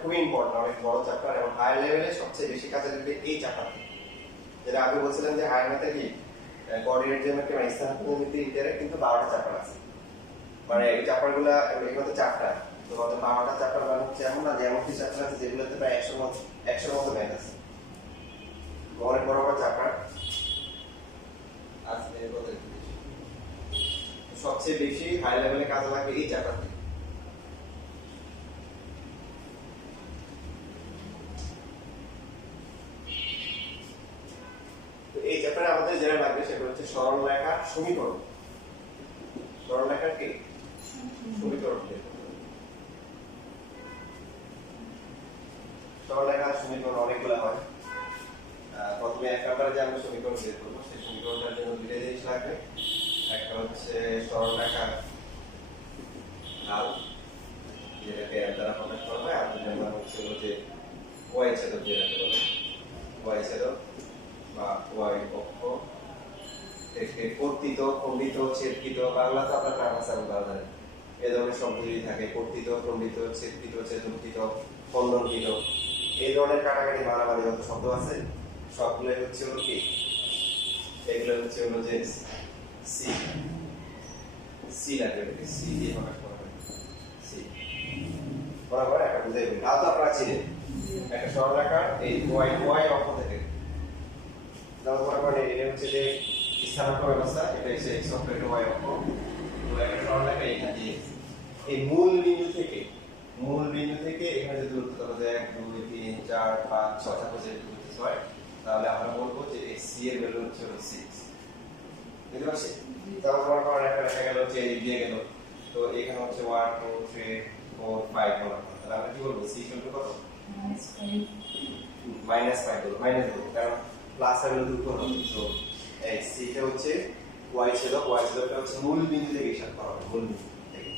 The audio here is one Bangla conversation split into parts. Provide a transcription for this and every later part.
খুবই ইম্পর্টেন্ট, অনেক বড় চ্যাপ্টার এবং হায়ার লেভেলে সবচেয়ে বেশি কাজে লাগবে এই চ্যাপ্টারটি। যেটা আগে বলছিলাম যে হায়ার ম্যাথে কি কোঅর্ডিনেট জিওমেট্রি মানে স্থানাঙ্ক জ্যামিতি ইন্টারে কিন্তু 12টা চ্যাপ্টার আছে। মানে এই চ্যাপ্টারগুলো এগুলো তো চ্যাপ্টার, তো 12টা চ্যাপ্টার মানে হচ্ছে এমন না যে এমন কিছু চ্যাপ্টার আছে যেগুলোতে প্রায় 100 মতো ম্যাথ আছে, অনেক বড় বড় চ্যাপ্টার আছে। সবচেয়ে বেশি হাই লেভেলে কাজে লাগবে এই চ্যাপ্টারটি। তো এই চ্যাপ্টারে আমাদের যেটা লাগবে সেটা হচ্ছে সরলরেখার সমীকরণ। সরলরেখার কি সমীকরণ, সরলরেখার সমীকরণ অনেকগুলো হয়। প্রথমে এক নাম্বারে যে আমরা সমীকরণ বের করবো সেই সমীকরণটার জন্য দুটো জিনিস লাগবে। একটা হচ্ছে সরলরেখার ঢাল, যেটাকে এর দ্বারা প্রকাশ করা হয়, আর দুই নাম্বার হচ্ছে যে ওয়াই ছেদক, যেটাকে বলে ওয়াই ছেদক বা ওয়াই অক্ষ থেকে কর্তিত, খণ্ডিত, ছেদকিত, বাংলা তো আপনার নাম আছে আমরা জানি, এই ধরনের শব্দ যদি থাকে কর্তিত, খণ্ডিত, ছেদকিত, ছেদকিত, খণ্ডনকিত, এই ধরনের কাটাকাটি মারামারি যত শব্দ আছে সবগুলো হচ্ছে হলো কি, এগুলো হচ্ছে হলো যে সি সি লাগবে, সি দিয়ে প্রকাশ করা হয়। সি বরাবর একটা বুঝাই বলি, তাও তো আপনারা চিনেন একটা সরলরেখার এই ওয়াই ওয়াই অক্ষ থেকে যেমন বরাবর এটা হচ্ছে যে স্থানাঙ্ক ব্যবস্থা, এটা হচ্ছে এক্স অক্ষ, এটা ওয়াই অক্ষ। তো একটা সরলরেখা এখান দিয়ে এই মূল বিন্দু থেকে এখানে যে দূরত্ব ধরো যে 1 2 3 4 5 6 তারপর যে দূরত্ব হয়, তাহলে আমরা বলবো যে এই সি এর ভ্যালু হচ্ছে 6। বুঝতে পারছি? তারপর বরাবর একটা রেখা গেল হচ্ছে এই দিয়ে গেল, তো এখানে হচ্ছে 1 2 3 4 5 বলা, তাহলে আমরা কি বলবো সি ইকুয়াল টু কত? -5 বলবো, মাইনাস বলবো কারণ প্লাস এর ভ্যালু দূর করব। তো এই সি টা হচ্ছে ওয়াই ছেদকটা হচ্ছে মূল বিন্দু থেকে হিসাব করা হবে, মূল বিন্দু থেকে।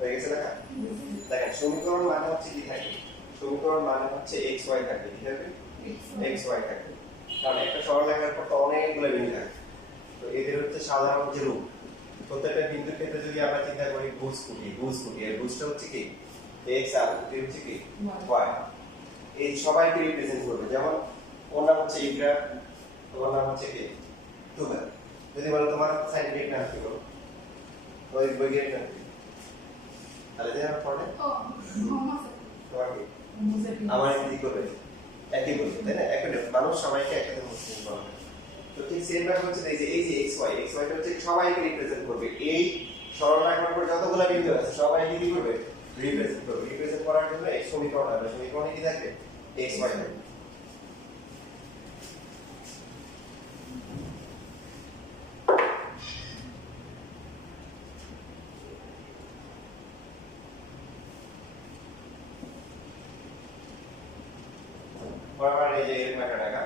হয়ে গেছে লেখা? দেখেন সমীকরণ মানে হচ্ছে কি থাকে, সমীকরণ মানে হচ্ছে এক্স ওয়াই থাকবে, কি থাকবে? এক্স ওয়াই থাকবে, কারণ একটা সরলরেখার পর তো অনেকগুলো বিন্দু থাকে, তো এদের হচ্ছে সাধারণ যে রূপ। প্রত্যেকটা বিন্দুর ক্ষেত্রে যদি আমরা চিন্তা করি ভুজ এর ভুজটা হচ্ছে কি এক্স আর ভুজটা হচ্ছে কি ওয়াই, এই সবাইকে রিপ্রেজেন্ট করবে। যেমন ওর নাম হচ্ছে ইগ্রা, তোমার নাম হচ্ছে কি তুলা, যদি বলো তোমার সাইন্টিফিক নাম কি বলো, ওই বৈজ্ঞানিক নাম কি? তাহলে যে আমরা পড়ে আমার কি করবে একই বলবে, তাই না? একই মানুষ সবাইকে একসাথে মুসলিম বলবে। তো ঠিক সেম ভাবে হচ্ছে এই যে এক্স ওয়াই টা হচ্ছে সবাইকে রিপ্রেজেন্ট করবে। এই সরলরেখার উপর যতগুলো বিন্দু আছে সবাইকে কি করবে? রিপ্রেজেন্ট করবে। রিপ্রেজেন্ট করার জন্য এই সমীকরণ হবে, সমীকরণে কি থাকবে? এক্স ওয়াই থাকবে। বরাবর এই যে এরকম একটা রেখা,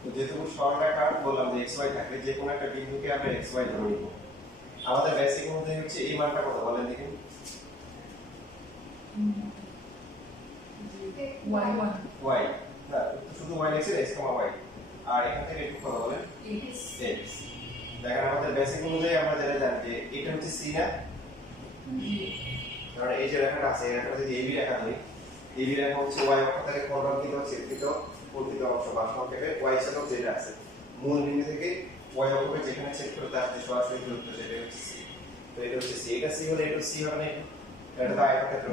তো যেহেতু সরলরেখা বললাম যে এক্স ওয়াই থাকবে, যে কোনো একটা বিন্দুকে আমরা এক্স ওয়াই ধরে নিব। আমাদের বেসিক মধ্যে হচ্ছে এই মানটা কত বলেন দেখি? y না শুধু y লিখছি x, y, আর এখান থেকে একটু কত বলেন? x। দেখেন আমাদের বেসিক অনুযায়ী আমরা যেটা জানি যে এটা হচ্ছে c না, কারণ এই যে রেখাটা আছে এই রেখাটা যদি ab রেখা ধরি, ab রেখা হচ্ছে y অক্ষ থেকে খণ্ডনকিত, ছেদকিত, কর্তিত অংশ বা সংক্ষেপে y ছেদক যেটা আছে মূল বিন্দু থেকে y অক্ষকে যেখানে ছেদ করে তার যে সরাসরি দূরত্ব সেটা হচ্ছে c। তো এটা হচ্ছে c, এটা c হলে এটা c হবে না, এটা তো আয়তক্ষেত্র,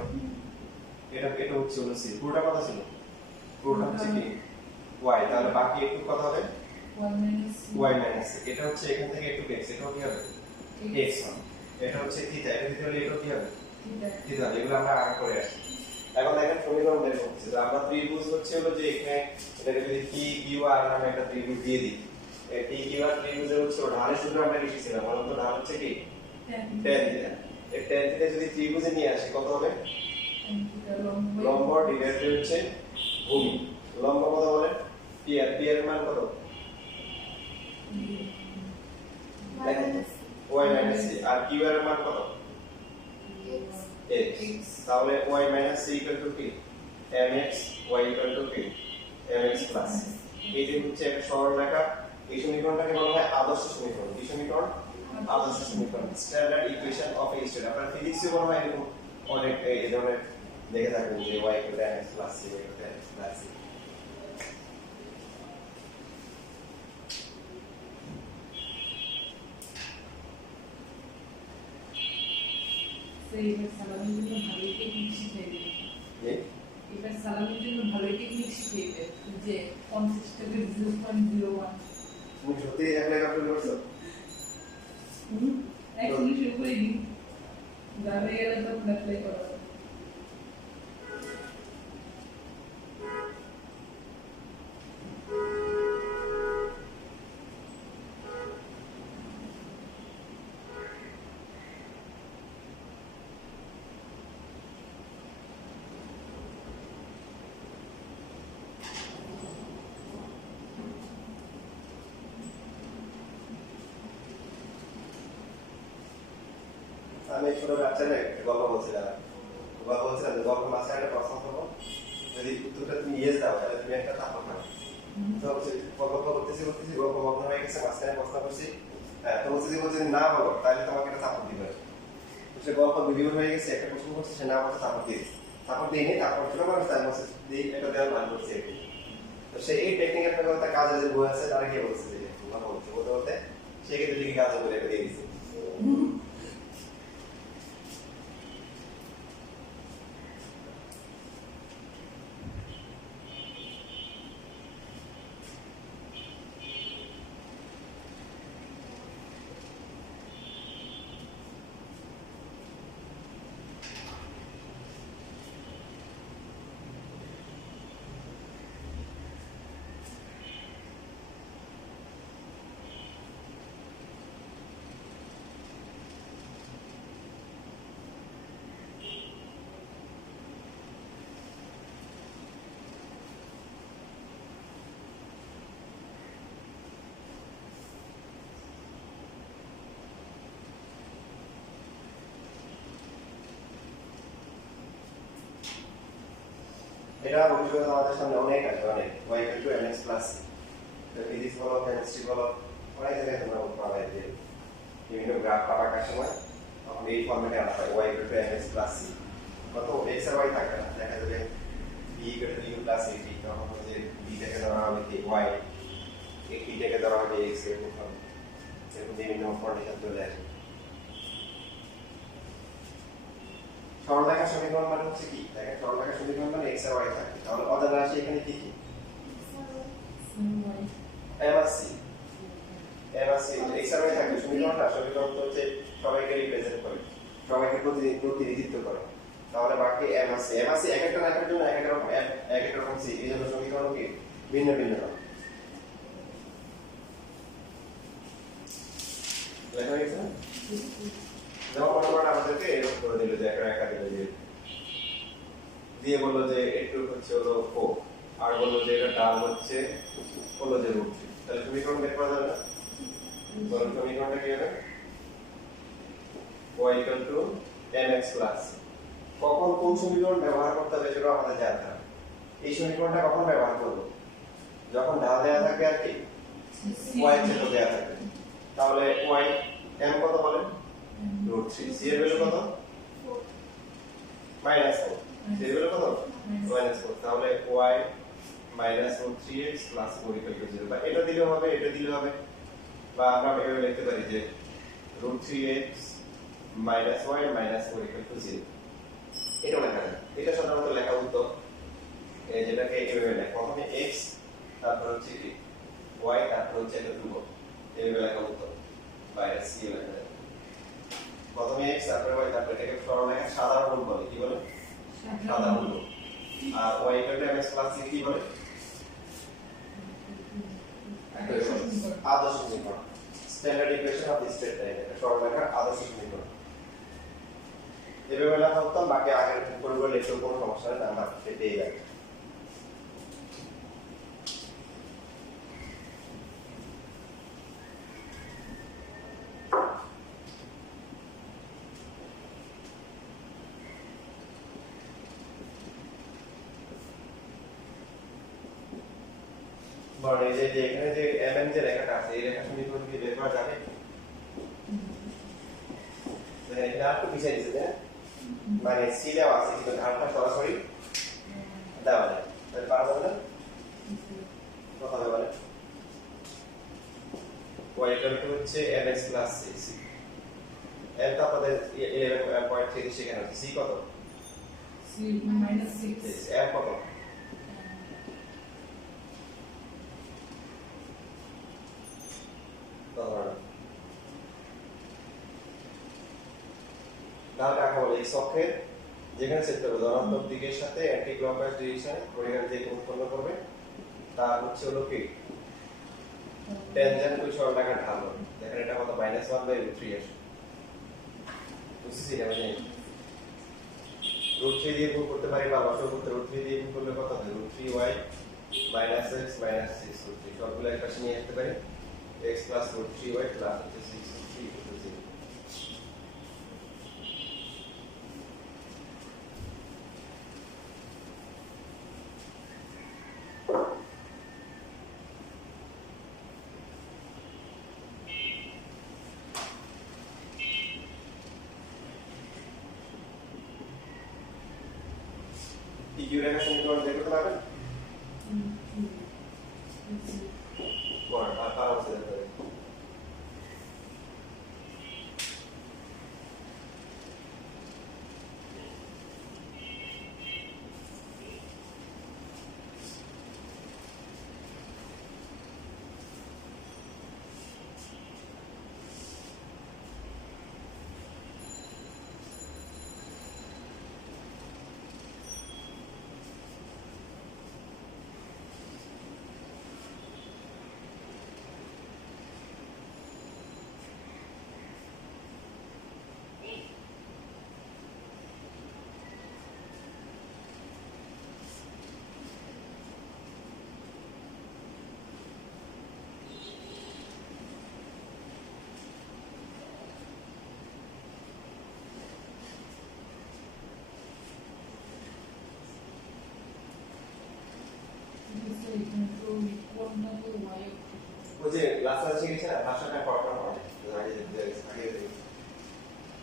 এটা হচ্ছে হলো c। পুরোটা কত ছিল? পুরোটা হচ্ছে কি y, তাহলে বাকি একটু কত হবে? y মাইনাস এটা হচ্ছে এখান থেকে একটু x এটাও কি হবে x হবে এটা হচ্ছে থিটা এটা দিতে হলে এটাও কি হবে থিটা এগুলো আমরা আগে করে আসছি এখন দেখেন সমীকরণ বের করতেছি তো আমরা ত্রিভুজ হচ্ছে হলো যে এখানে এটাকে যদি p q r নামে একটা ত্রিভুজ দিয়ে দিই এই p q r ত্রিভুজের হচ্ছে ঢালের সূত্র আমরা কি শিখছিলাম বলুন তো ঢাল হচ্ছে কি tan থিটা এই tan থিটা যদি ত্রিভুজে নিয়ে আসি কত হবে লম্ব ডিভাইডেড হচ্ছে ভূমি লম্ব কত বলে p এর মান কত y মাইনাস c আর q এর মান কত x তাহলে y minus c equal to কি mx y ইকুয়াল টু কি mx প্লাস এইটা হচ্ছে একটা সরল রেখা এই সমীকরণটাকে বলা হয় আদর্শ সমীকরণ কি সমীকরণ আদর্শ সমীকরণ standard equation of a state আপনারা ফিজিক্সে বলা হয় এরকম অনেক এই ধরনের দেখে থাকবেন যে y equal to mx plus c y equal to mx plus c এবার সালামের জন্য ভালোই টেকনিক শিখিয়ে দেবে এবার সালামের জন্য ভালোই টেকনিক শিখিয়ে দেবে যে কনসিস্টেন্ট 0.01 তুমি সত্যি অ্যাপ্লাই করছো এখনই শুরু করে দিই যাবে গেলে তো অ্যাপ্লাই করা হবে আমি ছোট বাচ্চাদের গল্প বলছিলাম যে গল্প মাঝখানে একটা প্রশ্ন করবো যদি উত্তরটা তুমি ইয়েস দাও তাহলে তুমি একটা থাপ্পড় খাও তো গল্প করতেছি গল্প বন্ধ হয়ে গেছে মাঝখানে প্রশ্ন করছি তো যদি না বলো তাহলে তোমাকে একটা থাপ্পড় দিবে সে গল্প ভিডিও হয়ে গেছে একটা প্রশ্ন করছে সে না বলতে থাপ্পড় দিয়েছে থাপ্পড় দিয়ে তারপর ছোট মানুষ তার মধ্যে দিয়ে একটা দেওয়ার মান করছে তো সে এই টেকনিক একটা কথা কাজে যে বই আছে তারা কি বলছে যে তোমরা বলতে সে কিন্তু লিখে কাজে করে দিয়ে দিচ্ছে এটা ভবিষ্যতে আমাদের সামনে অনেক আছে অনেক y equal to mx plus physics বলো কেমিস্ট্রি বলো অনেক জায়গায় তোমরা পাবে যে বিভিন্ন গ্রাফ পাওয়ার সময় তখন এই ফর্মেটে আনা হয় y equal to mx plus c কত x আর y থাকে না দেখা যাবে b equal to u plus at তখন হচ্ছে b থেকে ধরা হবে কি y a t থেকে ধরা হবে x এরকম হবে এরকম বিভিন্ন কন্ডিশন চলে আসে সরলরেখা সমীকরণ মানে হচ্ছে কি দেখেন সরলরেখা সমীকরণ মানে x আর y থাকে তাহলে অজানা রাশি এখানে কি কি m আর c x আর y থাকে সমীকরণটা তো হচ্ছে সবাইকে রিপ্রেজেন্ট করে সবাইকে প্রতিনিধিত্ব করে তাহলে বাকি m আর c এক একটা রেখার জন্য এক এক রকম c এই জন্য সমীকরণ কি ভিন্ন ভিন্ন হবে লেখা হয়েছে যেমন মনে করেন আমাদেরকে এরকম করে দিল যে একটা রেখা দিল যে দিয়ে বললো যে একটু হচ্ছে হলো 4 আর বললো যে এটা ডাল হচ্ছে হলো যে রুট 3 তাহলে সমীকরণ বের করা যাবে না বলুন সমীকরণটা কি হবে y mx plus কখন কোন সমীকরণ ব্যবহার করতে হবে সেটা আমাদের জানতে হবে এই সমীকরণটা কখন ব্যবহার করব যখন ঢাল দেওয়া থাকবে আর কি y ছেদ দেওয়া থাকবে তাহলে y m কত বলেন root 3 c এর ভ্যালু কত -4 c এর ভ্যালু কত -4 তাহলে y root 3x plus 4 equal to 0 বা এটা দিলেও হবে বা আমরা এভাবে লিখতে পারি যে root 3x minus y minus 4 equal to 0 এটা লেখা যায় এটা সাধারণত লেখা উত্তর যেটাকে এভাবে লেখা প্রথমে x তারপর হচ্ছে কি y তারপর হচ্ছে একটা ধ্রুবক এইভাবে লেখা হতো বাইরে সি লেখা যায় প্রথমে x তারপরে y তারপরে এটাকে সরলরেখার সাধারণ রূপ বলে কি বলে সাধারণ রূপ আর y equal to mx plus c কি বলে আদর্শ সমীকরণ standard equation of state line এটা সরলরেখার আদর্শ সমীকরণ এভাবে লেখা হতো বাকি আগের পরিবার লিখতে কোনো সমস্যা নেই নাম্বার পেয়ে যাবে বড় এই যে এখানে যে mn যে রেখাটা আছে এই রেখা সমীকরণ কি বের করা যাবে মানে এটা একটু পিছিয়ে দিতে দেন মানে সি দেওয়া আছে কিন্তু ধারটা সরাসরি দেওয়া যায় তাহলে পারা যাবে না কথা হবে বলে y ইকুয়াল টু হচ্ছে mx প্লাস c n তো আপনাদের 11.3 সেখানে আছে c কত c minus 6 n কত তাহলে কাকে বলে এই অক্ষের যেখানে সেট করবে ধনাত্মক দিকের সাথে অ্যান্টি ক্লকওয়াইজ ডিরেকশনে ঘড়ির দিকে উৎপন্ন করবে তার হচ্ছে হলো কি ট্যানজেন্ট ওই সরলরেখার ঢাল হবে দেখেন এটা কত -1/√3 আসে বুঝছিস এটা মানে √3 দিয়ে গুণ করতে পারি বা লসাগু করতে √3 দিয়ে গুণ করলে কত হবে √3y - x - 6 √3 সবগুলো এক পাশে নিয়ে আসতে পারি x +√3y প্লাস হচ্ছে 6 √3 0 PQ রেখা সমীকরণ বের করতে পারবেন আর কার অবস্থা দেখতে হবে ওই যে লাস্ট আছে গেছে না ভাষাটা পড়াটা হয়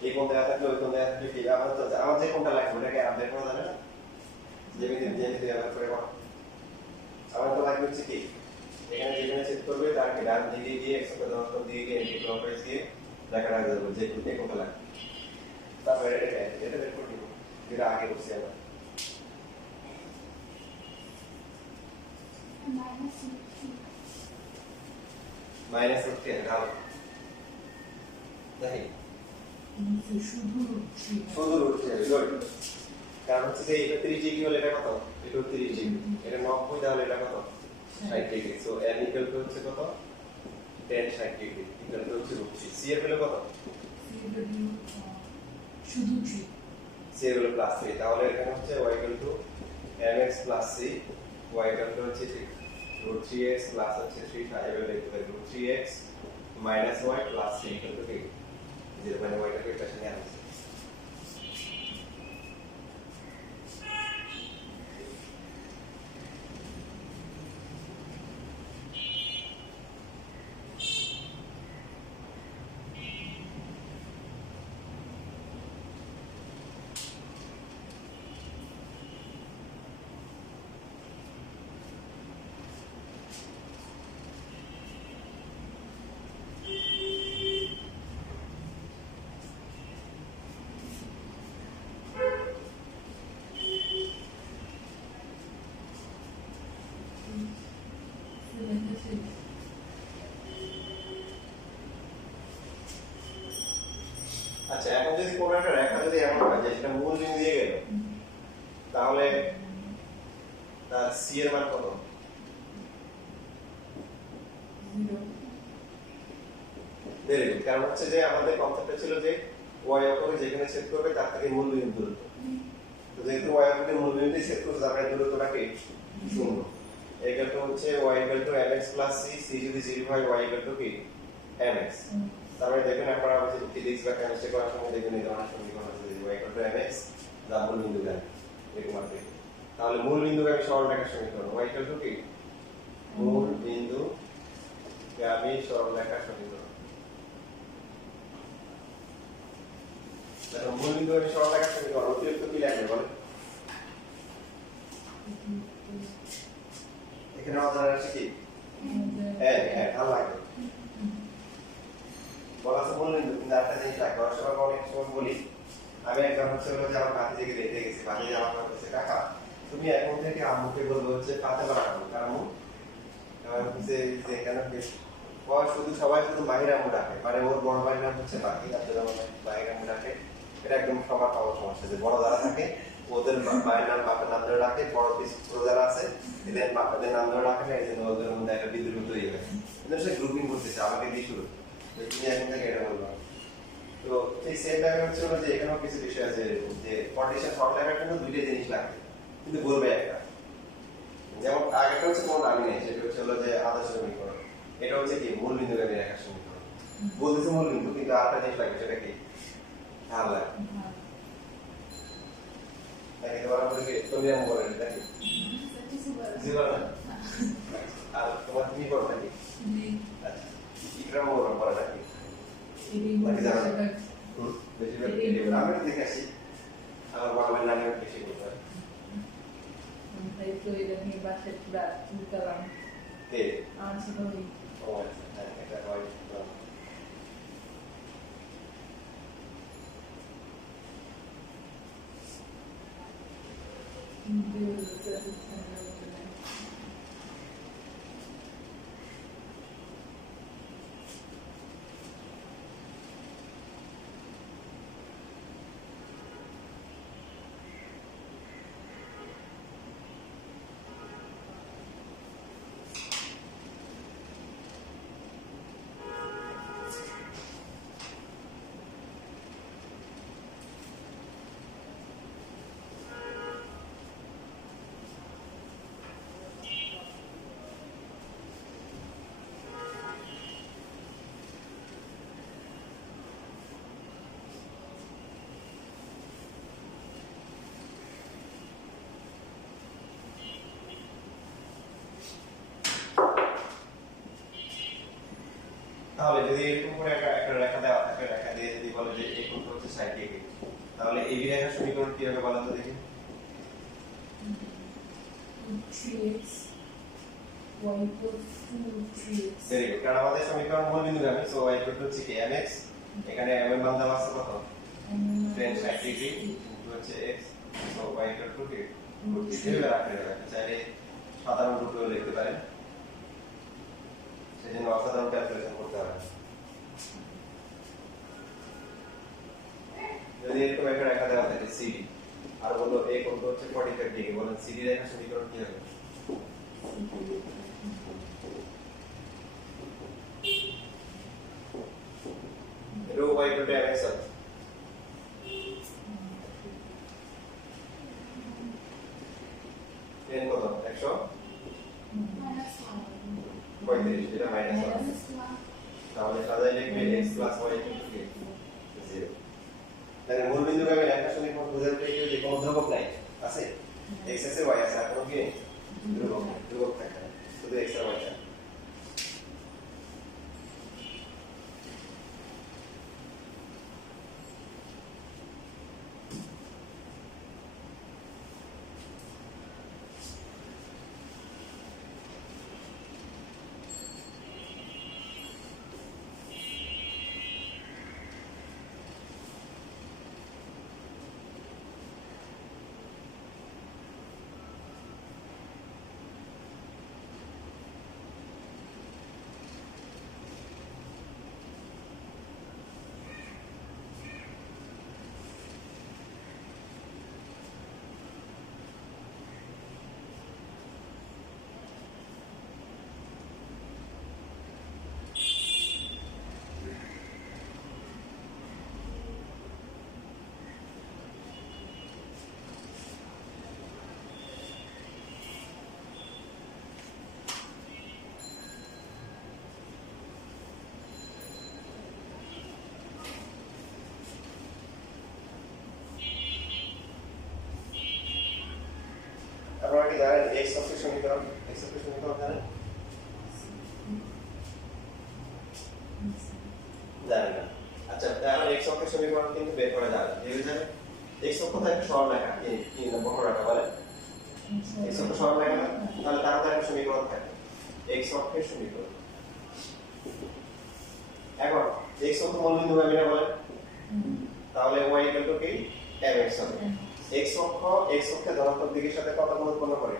এই কোন দেয়া থাকলে ওই কোন দেয়া থাকলে কি আমার তো আমার যে কোনটা লাগবে ওটাকে আপডেট করা যাবে না যেমিতি ব্যবহার করে আমার তো লাগবে হচ্ছে কি এখানে যেখানে চেক করবে তাকে ডান দিকে গিয়ে একশো ধনাত্মক দিকে গিয়ে এন্টি ক্লকওয়াইজ দিয়ে দেখা রাখবে যে কোনটা লাগবে তারপরে এটা বের করে দিব যেটা আগে বসে আমরা মাইনাস হচ্ছে ঢাল দেখি শুধু উঠছে কারণ হচ্ছে যে এটা 30 ডিগ্রি হলে এটা কত এটা 30 ডিগ্রি এটা 90 তাহলে এটা কত 60 degree so n equal to হচ্ছে কত 10 60 ডিগ্রি ইকুয়াল টু হচ্ছে c এর ভ্যালু কত শুধু c এর ভ্যালু প্লাস 3 তাহলে এখানে হচ্ছে y equal to mx plus c y equal to হচ্ছে √3x প্লাস হচ্ছে 3 এভাবে লিখতে পারি √3x minus y plus 3 equal to 0 মানে y টাকে পাশে নিয়ে আসছে আচ্ছা এখন যদি কোনো একটা রেখা যদি এমন হয় যে সেটা মূল বিন্দু দিয়ে গেল তাহলে তার সি এর মান কত? Very good. কারণ হচ্ছে যে আমাদের কনসেপ্টটা ছিল যে ওয়াই অক্ষকে যেখানে ছেদ করবে তার থেকে মূল বিন্দু দূরত্ব। তো যেহেতু ওয়াই অক্ষকে মূল বিন্দুতে ছেদ করছে তার মানে দূরত্বটা কি? শূন্য। এটাতো হচ্ছে y equal to mx plus c, c যদি 0 হয় y equal to কি? mx। তারপরে দেখেন আপনারা হচ্ছে ফিজিক্স বা কেমিস্ট্রি করার সময় দেখবেন এই ধরনের সমীকরণ আছে যে y equal to mx যা মূল বিন্দু গামী এরকম আছে। তাহলে মূল বিন্দু গামী সরলরেখার সমীকরণ y equal to কি? মূল বিন্দু গামী সরলরেখার সমীকরণ। দেখো মূল বিন্দু গামী সরলরেখার সমীকরণ অতিরিক্ত কি লাগবে বলেন? এখানে আমাদের আছে কি? ভালো লাগে বলা তো বললেন কিন্তু একটা জিনিস লাগবে অনেক সময় অনেক সময় বলি আমি একবার হচ্ছে হলো যে আমার ভাতি থেকে রেখে গেছি ভাতি আমার বলছে কাকা তুমি এখন থেকে আম্মুকে বলবো হচ্ছে পাতে বানাবো কারণ হচ্ছে যে এখানে শুধু সবাই শুধু মাহির আম্মু ডাকে মানে ওর বড় ভাইয়ের নাম হচ্ছে বাকি আপনাদের মাহির আম্মু ডাকে এটা একদম সবার পাওয়ার সমস্যা যে বড় যারা থাকে ওদের মায়ের নাম বাপের নাম ধরে ডাকে বড় ছোট যারা আছে এদের বাপের নাম ধরে ডাকে না এই জন্য ওদের মধ্যে একটা বিদ্রোহ তৈরি হয় কিন্তু সে গ্রুপিং করতেছে আমাকে দিয়ে শুরু তুমি এখন থেকে এটা বলবা তো সেই সেম টাইমে হচ্ছে যে এখানেও কিছু বিষয় আছে যে কন্ডিশন সলভ করার জন্য দুইটা জিনিস লাগবে কিন্তু বলবে একটা যেমন আগেটা হচ্ছে কোনো নামই নেই সেটা হচ্ছে হলো যে আদর্শ সমীকরণ এটা হচ্ছে কি মূল বিন্দু গামী রেখার সমীকরণ বলতেছে মূল বিন্দু কিন্তু আরেকটা জিনিস লাগবে সেটা কি ঢাল লাগবে নাকি তোমার আমাদেরকে তুমি আমি বলেন নাকি জীবন আর তোমার তুমি করো নাকি আচ্ছা ইকরাম বলো পড়া নাকি বেশিরভাগ আমি দেখে আসি আমার বড় ভাই নামে বেশি করতে হয় তাই তো এটা নিয়ে বাসায় পুরা চুলকালাম কে আমার ছোট ভাই ও আচ্ছা হ্যাঁ এটা হয় তাহলে যদি এরকম করে একটা রেখা দেওয়া থাকে রেখা দিয়ে যদি বলে যে এই কোণটা হচ্ছে 60 ডিগ্রি তাহলে এই রেখার সমীকরণ কি হবে বলো তো দেখি 3x y equals to 3x very good কারণ আমাদের সমীকরণ মূল বিন্দু গামী সো y হচ্ছে কি mx এখানে m এর মান দেওয়া আছে কত 60 ডিগ্রি ইনটু হচ্ছে x সো y টু কি এইভাবে রাখতে হবে চাইলে সাধারণ রূপেও লিখতে পারেন সেজন্য অসাধারণ ক্যালকুলেশন করতে হবে যদি এরকম একটা রেখা দেওয়া থাকে সিডি আর বলো এই কোণটা হচ্ছে 45 ডিগ্রি বলেন সিডি রেখার সমীকরণ কি হবে রো y টু mx হবে n কত 100 35 এটা মাইনাস তাহলে সাজাই লিখবে x y 0 তাহলে মূল বিন্দু গামী রেখার সমীকরণ বোঝাতে যে কোনো ধ্রুবক নাই আছে x আছে y আছে আর কোনো কি ধ্রুবক থাকে শুধু x আর y থাকে জানেন এক্স অক্ষের সমীকরণ? এক্স অক্ষের সমীকরণ জানেন? জানেন না? আচ্ছা, তাহলে এক্স অক্ষের সমীকরণ কিন্তু বের করা যাবে। ভেবে যাবে এক্স অক্ষ তো একটা সরলরেখা, কি বক্ররেখা বলে? এক্স অক্ষ সরলরেখা না? তাহলে তার একটা সমীকরণ থাকে এক্স অক্ষের সমীকরণ। এখন এক্স অক্ষ মূলবিন্দু হবে না বলে, তাহলে y ইকুয়াল টু কি mx হবে। এক্স অক্ষে ধনাত্মক দিকের সাথে কত গুণ উৎপন্ন করে?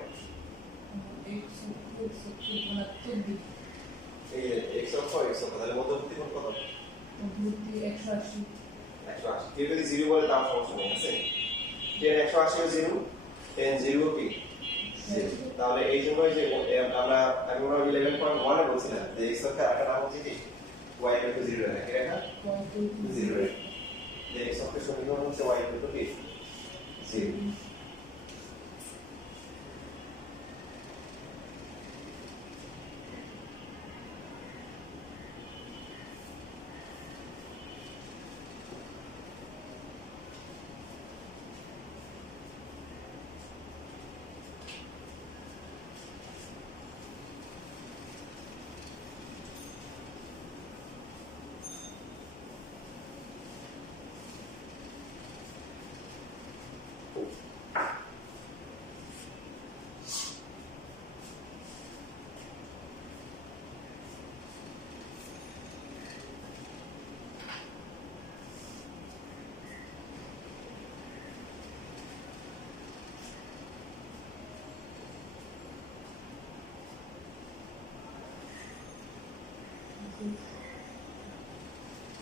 এই যে এক্স অক্ষ তাহলে মধ্যবর্তী কোণ কত? 180 180। কেউ যদি 0 বলে তাও সমস্যা নেই, আছে? tan 180 ও 0, tan 0 কি 0। তাহলে এই জন্যই যে আমরা 11.1 এ বলছিলাম যে এক্স অক্ষের একটা নাম হচ্ছে কি y ইকুয়াল টু 0 রেখা। কি রেখা? 0 রেখা। যে এক্স অক্ষের সমীকরণ হচ্ছে y ইকুয়াল টু কি 0।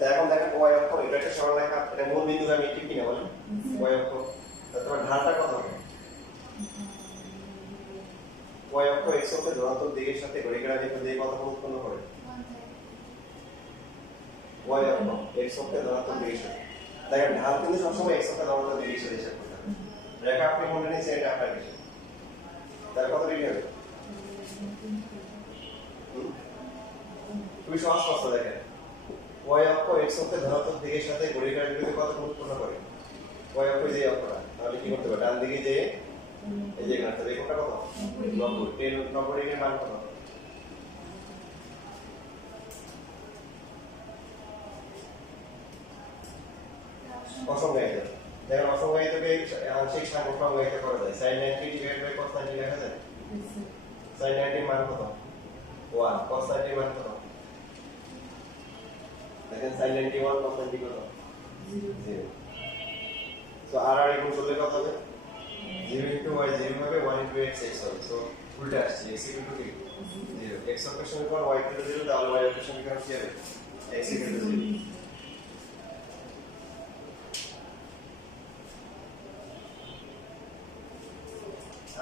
এখন দেখেন y অক্ষ এটা একটা সরলরেখা, এটা মূল বিন্দু আমি ঠিক কিনা বলেন? y অক্ষ তাহলে ঢালটা কত হবে? y অক্ষ x অক্ষের ধনাত্মক দিকের সাথে ঘড়িকাটা রেখা দিয়ে কত কোণ উৎপন্ন করে? y অক্ষ x অক্ষের ধনাত্মক দিকের সাথে। দেখেন ঢাল কিন্তু সবসময় x অক্ষের ধনাত্মক দিকের সাথে হিসাব করতে হবে। রেখা আপনি মনে নিয়েছেন এটা আপনার কিছু, তাহলে কত ডিগ্রি হবে? খুবই সহজ প্রশ্ন। দেখেন y অক্ষ x অক্ষের ধনাত্মক দিকের সাথে ঘড়িকাটা রেখা কত কোণ উৎপন্ন করে? y অক্ষ যে অক্ষটা, তাহলে কি করতে হবে? ডান দিকে যে এই যে এখানে তাহলে কোণটা কত? 90। 90 ডিগ্রির মান কত? অসংজ্ঞায়িত। দেখেন অসংজ্ঞায়িতকে আংশিক সংজ্ঞায়িত করা যায়। sin 90 ডিভাইড বাই cos 90 লেখা যায়। sin 90 মান কত? 1। cos 90 মান কত? দেখেন sin 91 cos 90 কত? 0। সো আর গুণ করলে কত হবে? 0 into y 0 হবে, 1 into x x হবে। সো উল্টা আসছে, x equal to 0। x অক্ষের সমীকরণ y equal to 0, তাহলে y অক্ষের সমীকরণ কি হবে? x equal to 0।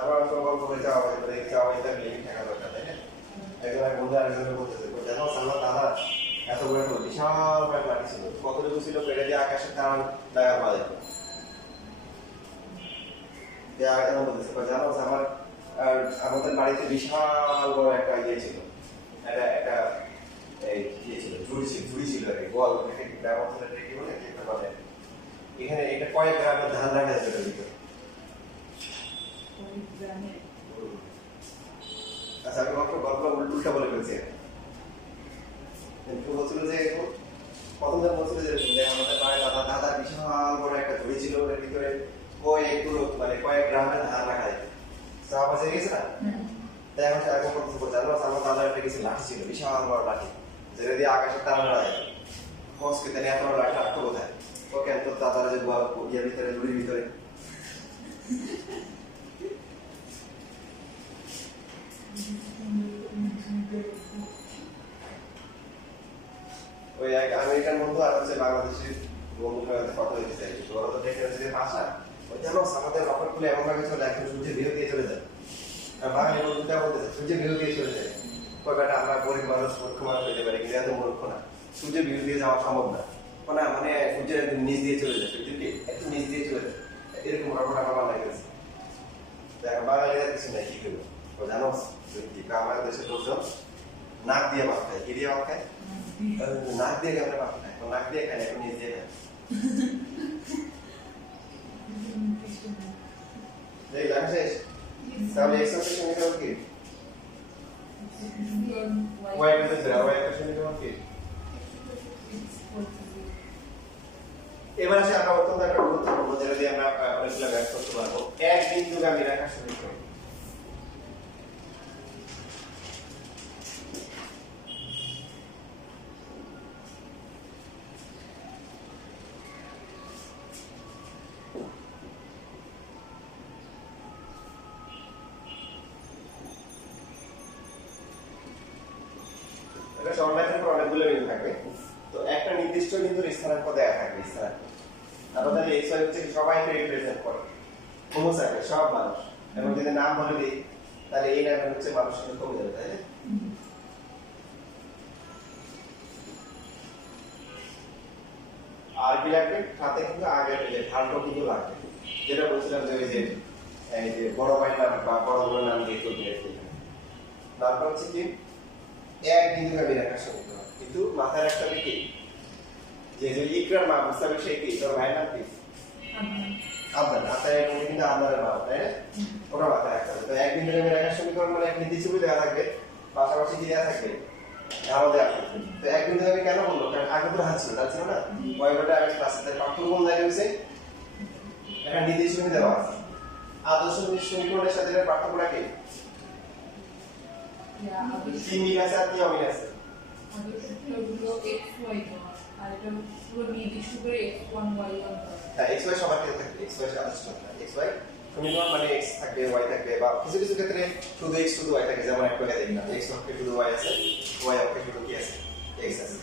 আবার প্রমাণ করে যাওয়া হয়, বলে যাওয়া হয় তার লিমিট থাকা দরকার, তাই না? একজন বন্ধু আরেকজনের বলতেছে জানো আমার দাদা এত বড় একটা বিশাল বড় লাঠি ছিল, কতটুকু ছিল? পেড়ে দিয়ে আকাশের তারা লাগা পাওয়া যেত। বলতেছে জানো আমাদের বাড়িতে বিশাল বড় একটা ইয়ে ছিল, একটা ইয়ে ছিল, ঝুড়ি ছিল আর কি, গোয়াল গ্রাম অঞ্চলের কি বলে মানে এখানে এটা কয়েক গ্রামের ধান রাখা যেত এটার ভিতরে। আচ্ছা আমি গল্প উল্টা বলে ফেলছি। বলছিল যে প্রথম জন বলছিল যে আমাদের দাদার বিশাল বড় একটা ঝুড়ি ছিল, ওটার ভিতরে কয়েক গ্রামের ধান রাখা যেত। আমার জেগে গেছে না? তাই এখন এখন করতে জানো আমার দাদার একটা কিছু লাঠি ছিল, বিশাল বড় লাঠি, যেটা দিয়ে আকাশের তারা রাখা যেত। কসকে তাই এত বড় লাঠি রাখতো কোথায়? ওকে তো দাদার যে ইয়ের ভিতরে, ঝুড়ির ভিতরে। ওই এক আমেরিকান বন্ধু আর হচ্ছে বাংলাদেশের বন্ধুর সাথে কথা হইতে চাই, ওরা তো টেকনোলজিতে পাশা। ওই জানো আমাদের রকেটগুলো এমন ভাবে চলে একদম সূর্যের ভিউ দিয়ে চলে যায়। আর বাঙালি বন্ধুটা বলতেছে সূর্যের ভিউ দিয়ে চলে যায়। কয় বেটা আমরা গরিব মানুষ, মূর্খ মানুষ হইতে পারি, কিন্তু এত মূর্খ না, সূর্যের ভিউ দিয়ে যাওয়া সম্ভব না। না মানে সূর্যের একদম নিচ দিয়ে চলে যায়, সূর্যকে একটু নিচ দিয়ে চলে যায়, এরকম রকম আমার লাগতেছে। বাঙালিরা কিছু নাই, কি করবো জানো? আমার দেশের লোকজন নাক দিয়ে ভাত খায়। কি দিয়ে ভাত খায়? নাক দিয়ে কেমন ভাত খায়? নাক দিয়ে খায়, এখন নিচ দিয়ে খায়। এই জানা শেষ? তাহলে x এর সমীকরণ কি y এর ক্ষেত্রে y এর সমীকরণ কি এবার আসে আমরা অত্যন্ত একটা গুরুত্বপূর্ণ যেটা দিয়ে আমরা অনেকগুলো ব্যাখ্যা করতে পারবো এক বিন্দুগামী রেখার সমীকরণ এটা সরলরেখার উপর অনেকগুলো বিন্দু থাকবে তো একটা নির্দিষ্ট বিন্দুর স্থানাঙ্ক দেয়া থাকবে স্থানাঙ্ক আমাদের x y হচ্ছে সবাইকে রিপ্রেজেন্ট করে হোমোসাইকেল সব মানুষ এবং যদি নাম বলে দিই তাহলে এই নাম হচ্ছে মানুষ কিন্তু কমে যাবে তাই না আর কি লাগবে সাথে কিন্তু আগের যে ঢালটা কিন্তু লাগবে যেটা বলছিলাম যে ওই যে এই যে বড় ভাইয়ের নাম বা বড় বোনের নাম দিয়ে করবে তারপর হচ্ছে কি এক বিন্দুগামী রেখার সমীকরণ কিন্তু মাথায় রাখতে হবে কি যে যে ইকরার মা মুস্তাফিজ সে কি তোর ভাইয়ের নাম কি আদনান আপনার এটা কিন্তু আদনানের মা তাই না ওটা মাথায় রাখতে হবে তো এক বিন্দুগামী রেখার সমীকরণ মানে এক নির্দিষ্ট বিন্দু দেওয়া থাকবে পাশাপাশি কি দেওয়া থাকবে ঢাল দেওয়া থাকবে তো এক বিন্দুগামী কেন বললো কারণ আগে তো ঢাল ছিল না ওয়াইটা আগে ক্লাসে পার্থক্য কোন জায়গায় হয়েছে একটা নির্দিষ্ট বিন্দু দেওয়া আছে আদর্শ সমীকরণের সাথে এর পার্থক্যটা কি কি মিল আছে আর কি অমিল আছে আদর্শগুলো x y আর এটা পুরো নির্দিষ্ট করে x1 y1 হ্যাঁ x y সবার ক্ষেত্রে থাকে x y আদর্শ না x y সমীকরণ মানে x থাকবে y থাকবে বা কিছু কিছু ক্ষেত্রে শুধু x শুধু y থাকে যেমন একটা দেখি না x অক্ষে শুধু y আছে y অক্ষে শুধু কি আছে x আছে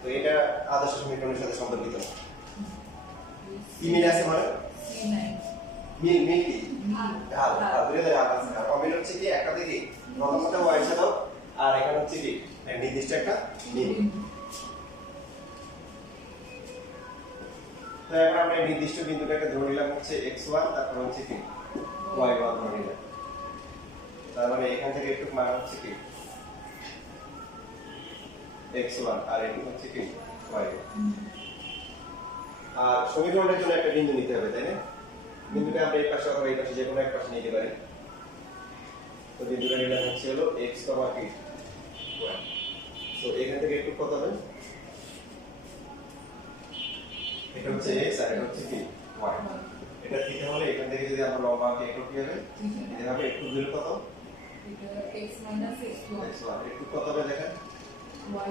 তো এটা আদর্শ সমীকরণের সাথে সম্পর্কিত কি মিল আছে মানে মিল মিল কি ঢাল ঢাল দুটো ঢাল আছে আর অমিল হচ্ছে কি একটা দেখি প্রথমটা y এর সাথে আর এখানে হচ্ছে কি নির্দিষ্ট একটা মিল তো এখন আমরা নির্দিষ্ট বিন্দুটাকে ধরে নিলাম হচ্ছে x1 তারপর হচ্ছে কি y1 ধরে নিলাম তার মানে এখান থেকে একটু মান হচ্ছে কি x1 আর এটুকু হচ্ছে কি y1 আর সমীকরণের জন্য একটা বিন্দু নিতে হবে তাই না বিন্দুটা আমরা এই পাশে অথবা এই পাশে যে কোনো এক পাশে নিতে পারি তো বিন্দুটা নিলাম হচ্ছে হলো x, কি y তো এখান থেকে একটু কত হবে এটা হচ্ছে x আর এটা হচ্ছে কি y এটা থিটা হলে এখান থেকে যদি আমরা লম্বা আঁকি একটু কি হবে এটা হবে একটু দূরে কত এটা x x1 একটু কত হবে দেখেন y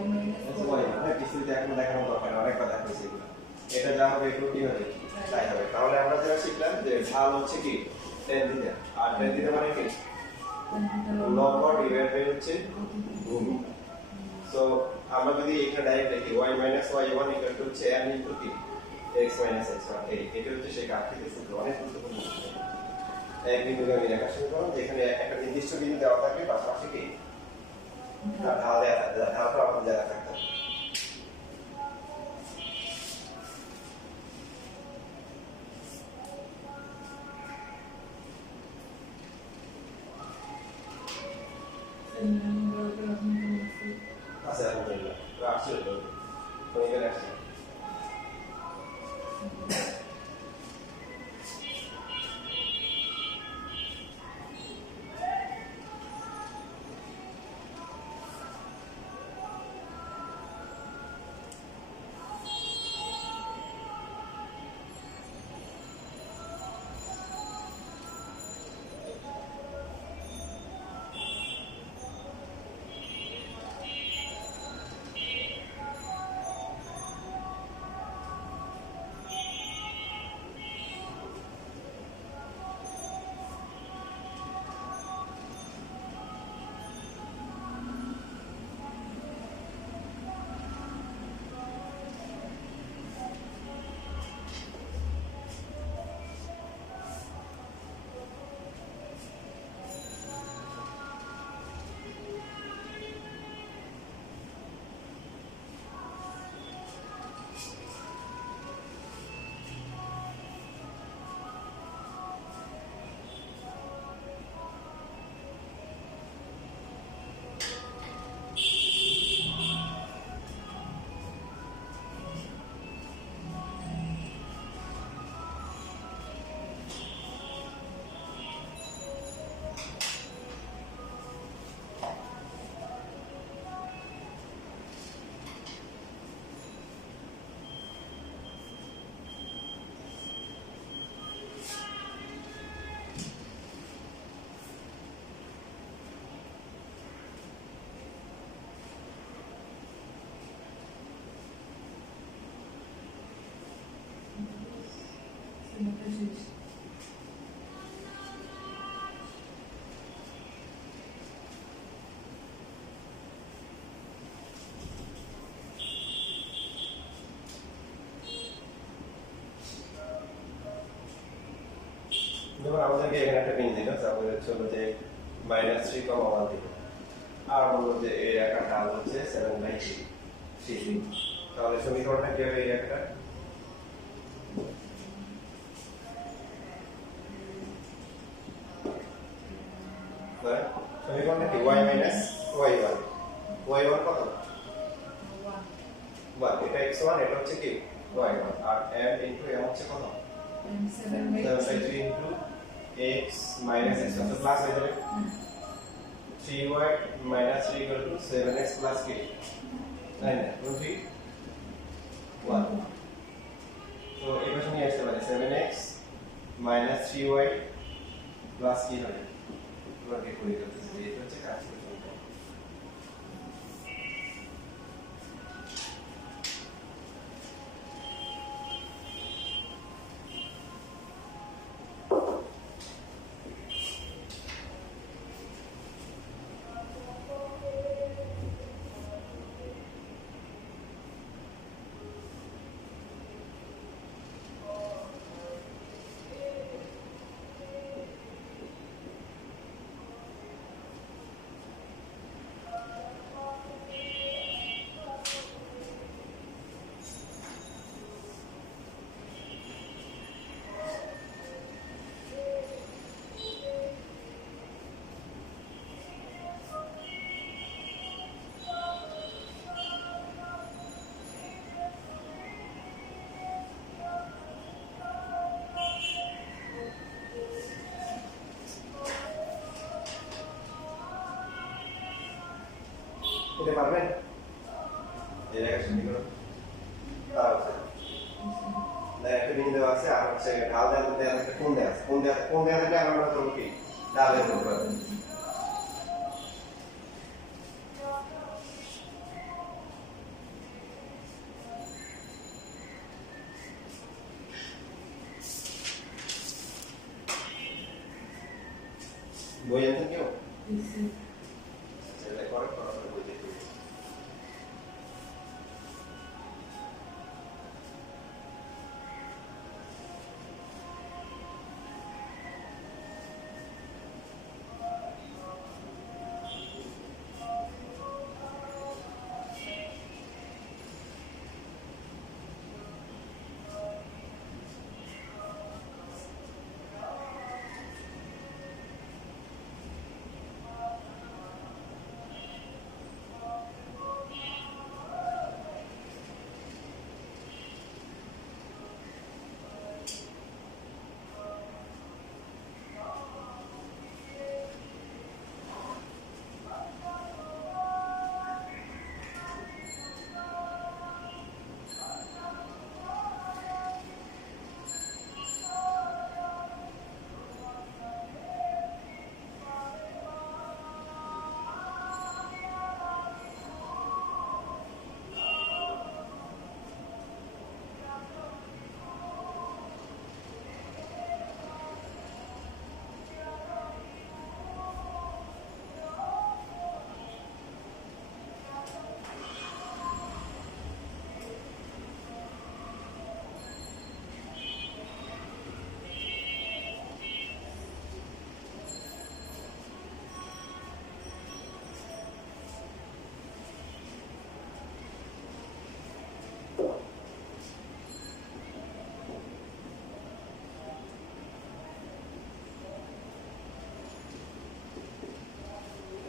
y মানে কিছু এখন দেখানো দরকার অনেকবার দেখাইছি এগুলো এটা যা হবে একটু কি হবে তাই হবে তাহলে আমরা যেটা শিখলাম যে ঢাল হচ্ছে কি tan থিটা আর tan থিটা মানে কি লম্ব ডিভাইড বাই হচ্ছে ভূমি সো আমরা যদি এটা ডাইরেক্ট লিখি y y1 হচ্ছে n ইনটু কি x x1 এটা হচ্ছে সেই কার্যের সূত্র অনেক গুরুত্বপূর্ণ এক বিন্দুগামী রেখার সমীকরণ যেখানে একটা নির্দিষ্ট বিন্দু দেওয়া থাকে পাশাপাশি কি ঢাল দেওয়া থাকে ঢালটা আমাদের জায়গা থাকতে হবে আচ্ছা আলহামদুলিল্লাহ আসছে তো ওইখানে আসছে আমাদেরকে এখানে একটা পিন দিল, তারপরে হলো যে -3,1 দিল, আর বললো যে এই রেখাটা হচ্ছে 7/3। তাহলে সমীকরণটা কি হবে এই রেখাটা? সমীকরণটা কি? y y1, y1 কত? 1, এটা x1, এটা হচ্ছে কি y1, আর m into m হচ্ছে কত? 7/3 into x minus x, তো প্লাস হয়ে যাবে 3y minus 3 equal to 7x plus k 9 3 1, তো এই পাশে নিয়ে আসতে পারি 7x minus 3y plus কি হবে তোমাকে করে দিতেছি, এটা হচ্ছে কাজ করতে এটা পারবেন? এই রেখা সমীকরণ তার হচ্ছে না একটা বিন্দু আছে, আর হচ্ছে ঢাল দেওয়া একটা কোণ দেওয়া আছে, কোণ দেওয়া থাকলে আমরা মনে করবো কি ঢাল বের করতে পারবো। বই আনতেন কেউ? সেটা করে বই দেখতে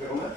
এরকম না?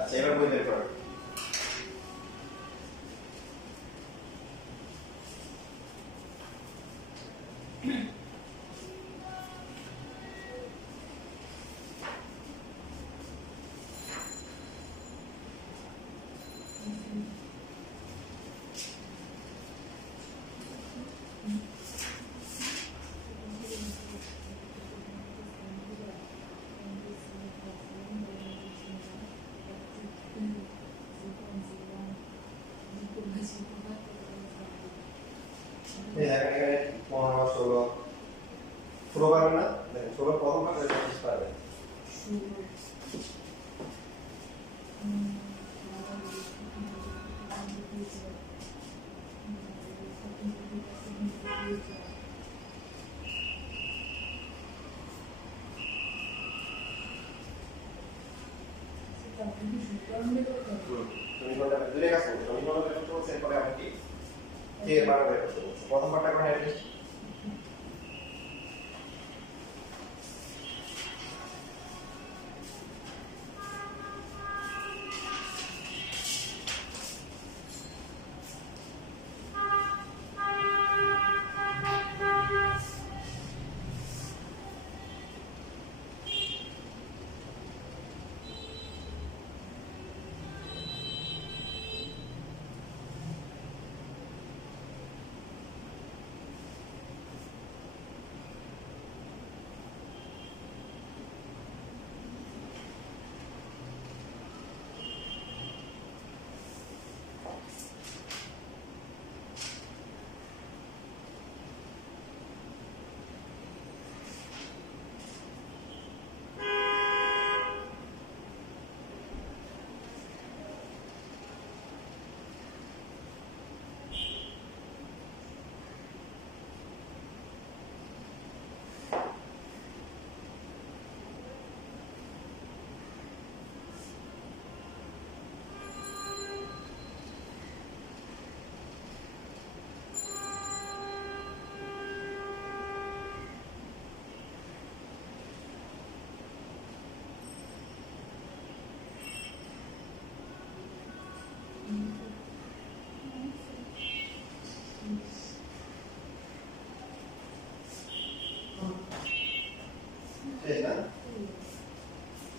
আচ্ছা এবার বই বের করো। প্রথম পাঠে প্র্যাকটিস পারবে। তুমি কোনটা দূরে কাজ করছো, তুমি কোনটা বের করতে বলছো, এরপরে আমি কি কে এর মান বের করতে বলছো। প্রথম পাঠটা করে অ্যাটলিস্ট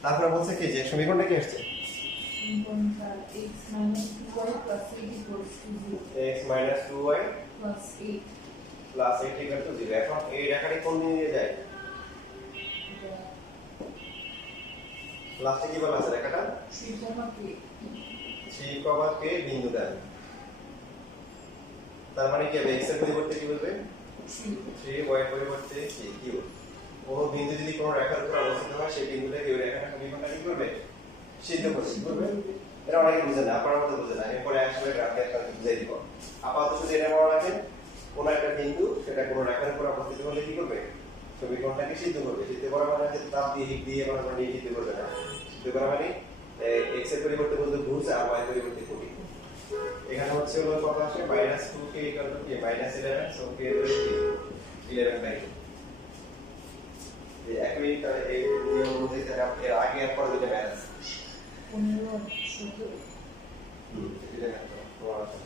তারপরে বলছে কি যে সমীকরণটা কি আসছে x minus 2y plus 8 equals to 0. x minus 2y Plus 8. plus 8 equal to 0। এখন এই রেখাটি কোন দিকে নিয়ে যায়, লাস্টে কি বলা আছে রেখাটা 3, k বিন্দু দেন। তার মানে কি হবে, x এর পরিবর্তে কি বলবে 3, y এর পরিবর্তে কি কোন বিন্দু যদি কোন রেখার উপর অবস্থিত হয় সেই বিন্দুটাকে ওই রেখাটা সমীকরণটা কি করবে, সিদ্ধ করবে। এটা অনেকে বুঝে না, আপনারা মতো বুঝে না, এরপরে আসলে গ্রাফে একটা বুঝিয়ে দিব। আপাতত শুধু এটা মনে রাখেন, কোন একটা বিন্দু সেটা কোন রেখার উপর অবস্থিত হলে কি করবে, সমীকরণটাকে সিদ্ধ করবে। সিদ্ধ করা মানে হচ্ছে তাপ দিয়ে হিট দিয়ে মানে নিয়ে সিদ্ধ করবে না। সিদ্ধ করা মানে x এর পরিবর্তে বলতে ভুজ আর y এর পরিবর্তে কোটি। এখানে হচ্ছে হলো কত আসে -2k = কি -11, সো k এর কি 11/2। এই একই এই নিয়ম অনুযায়ী তাহলে এর আগে আর পরে দুটো ব্যালেন্স 15 আর 17 এটা একটা তোমার আছে।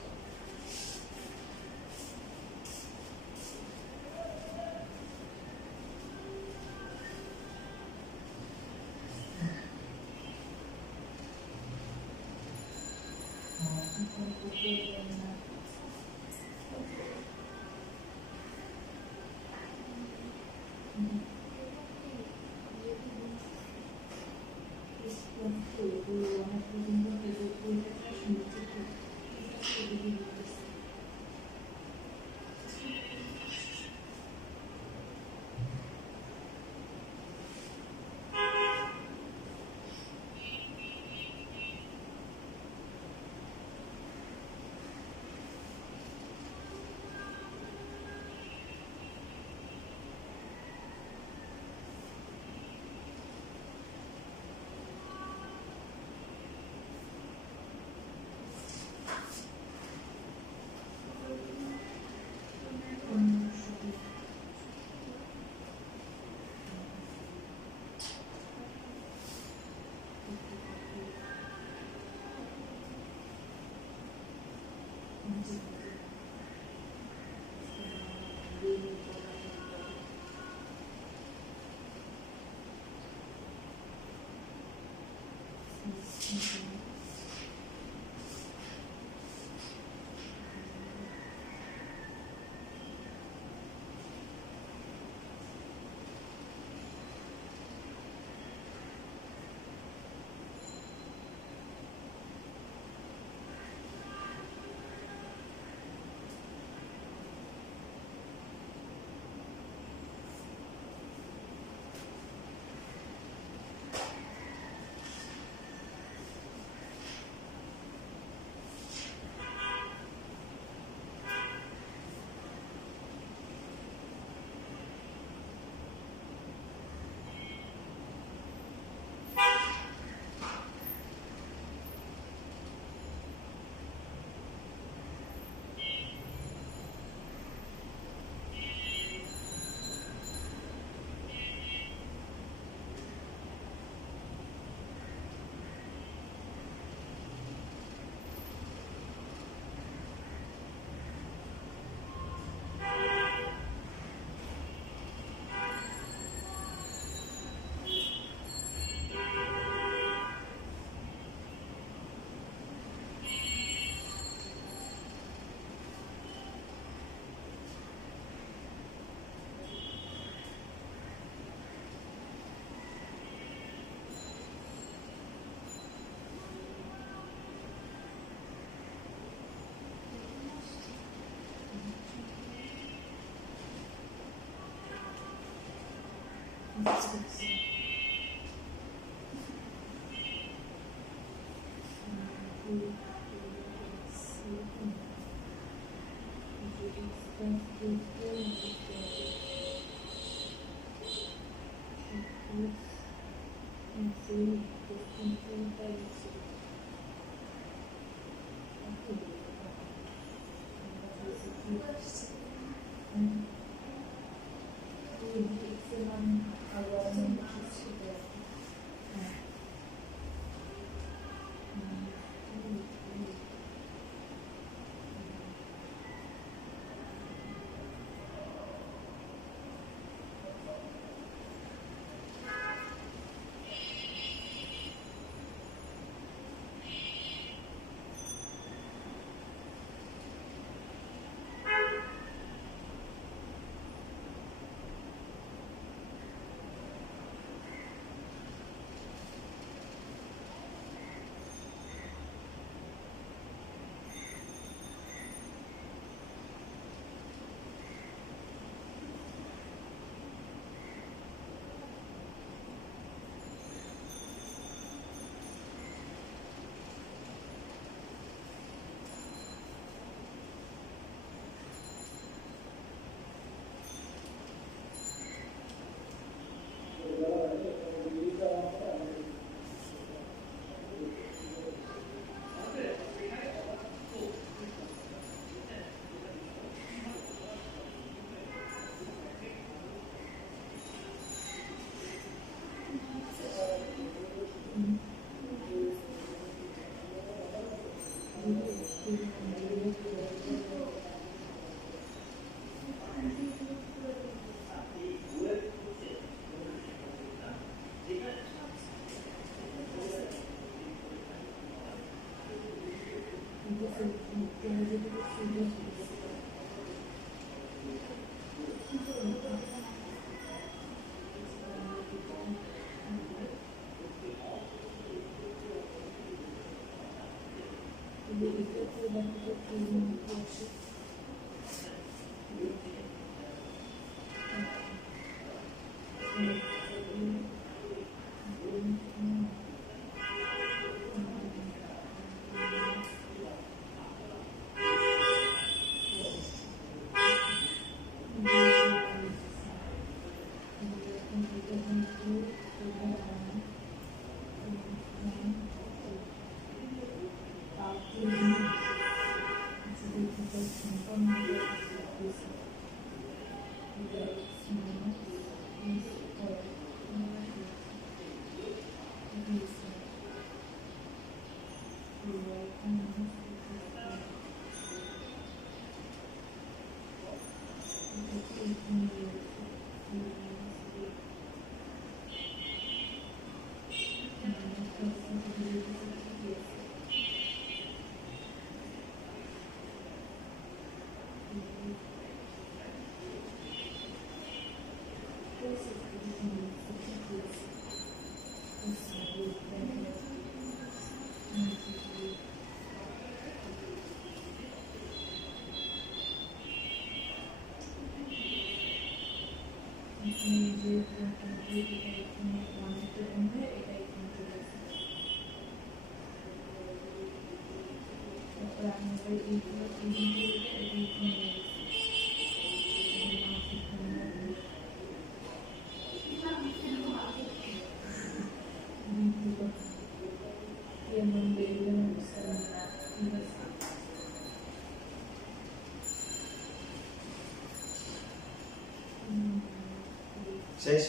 শেষ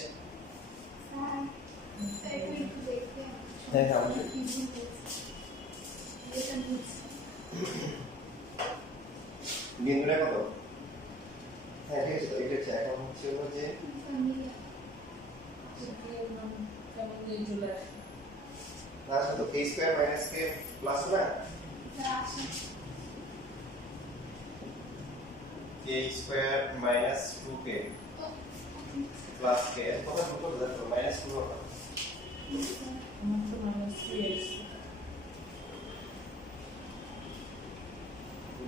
হ্যাঁ হ্যাঁ বিন্দুটা কত হ্যাঁ ঠিক আছে তো এটা হচ্ছে এখন হচ্ছে হলো যে আচ্ছা তো k square minus k plus না k square minus 2k plus k কত কত দেখো মাইনাস 2 হবে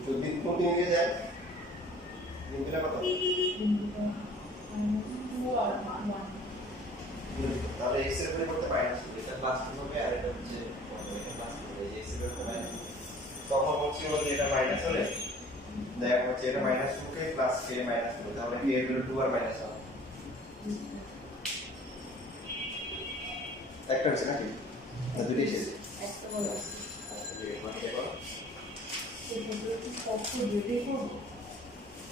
যদি কোন দিকে যায় বিন্দুটা কত প্লাস টু হবে আর এটা হচ্ছে এটা প্লাস টু হবে এই সিভিল মাইনাস তখন হচ্ছে যে এটা মাইনাস হলে দেখো হচ্ছে এটা মাইনাস টু কে প্লাস কে মাইনাস টু তাহলে কে এর ভ্যালু 2 আর মাইনাস 1 একটা হচ্ছে নাকি না দুটোই শেষ একটা বড় আছে মানে করো এই পদ্ধতি কত রেডি করব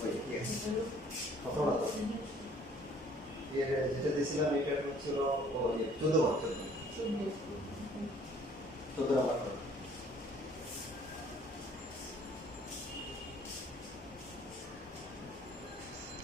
ওই ঠিক আছে কত না তো এর যেটা দিছিলাম এটা হচ্ছে 14 বার 14 14 14 নাম্বার